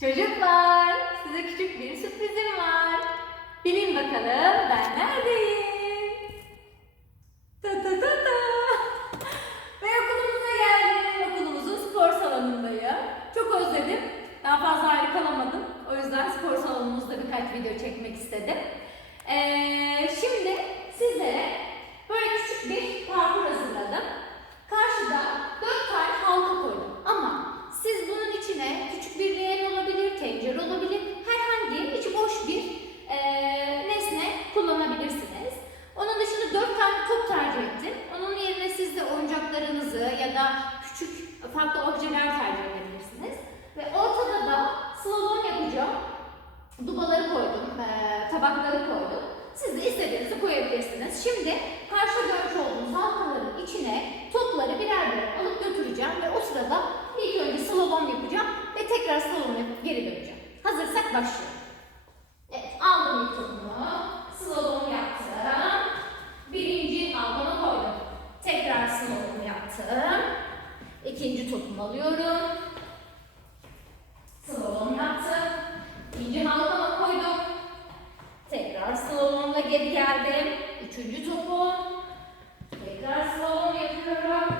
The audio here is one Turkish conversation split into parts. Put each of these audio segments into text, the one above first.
Çocuklar, size küçük bir sürprizim var. Bilin bakalım ben neredeyim? Ta ta ta ta. Ve okulumuza geldim. Okulumuzun spor salonundayım. Çok özledim. Daha fazla ayrı kalamadım. O yüzden spor salonumuzda birkaç video çekmek istedim. Ee, da küçük farklı objeler tercih edebilirsiniz. Ve ortada da slalom yapacağım. Dubaları koydum, eee, tabakları koydum. Siz de istediğinizi koyabilirsiniz. Şimdi karşı görmüş olduğunuz halkaların içine topları birer birer alıp götüreceğim ve o sırada ilk önce slalom yapacağım ve tekrar slalom yapıp geri döneceğim. Hazırsak başlıyorum. Evet, aldım ilk topumu, slalom yaptım. Birinci halkama koydum. Tekrar slalom yaptım. İkinci topumu alıyorum. Slalom yaptım. İkinci halkama koydum. Tekrar slalomla geri geldim. Üçüncü topu. Tekrar slalom yapıyorum.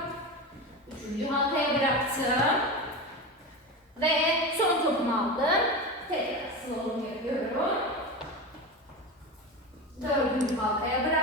Üçüncü halkaya bıraktım. Ve son topumu aldım. Tekrar slalom yapıyorum. Dördüncü halkaya bıraktım.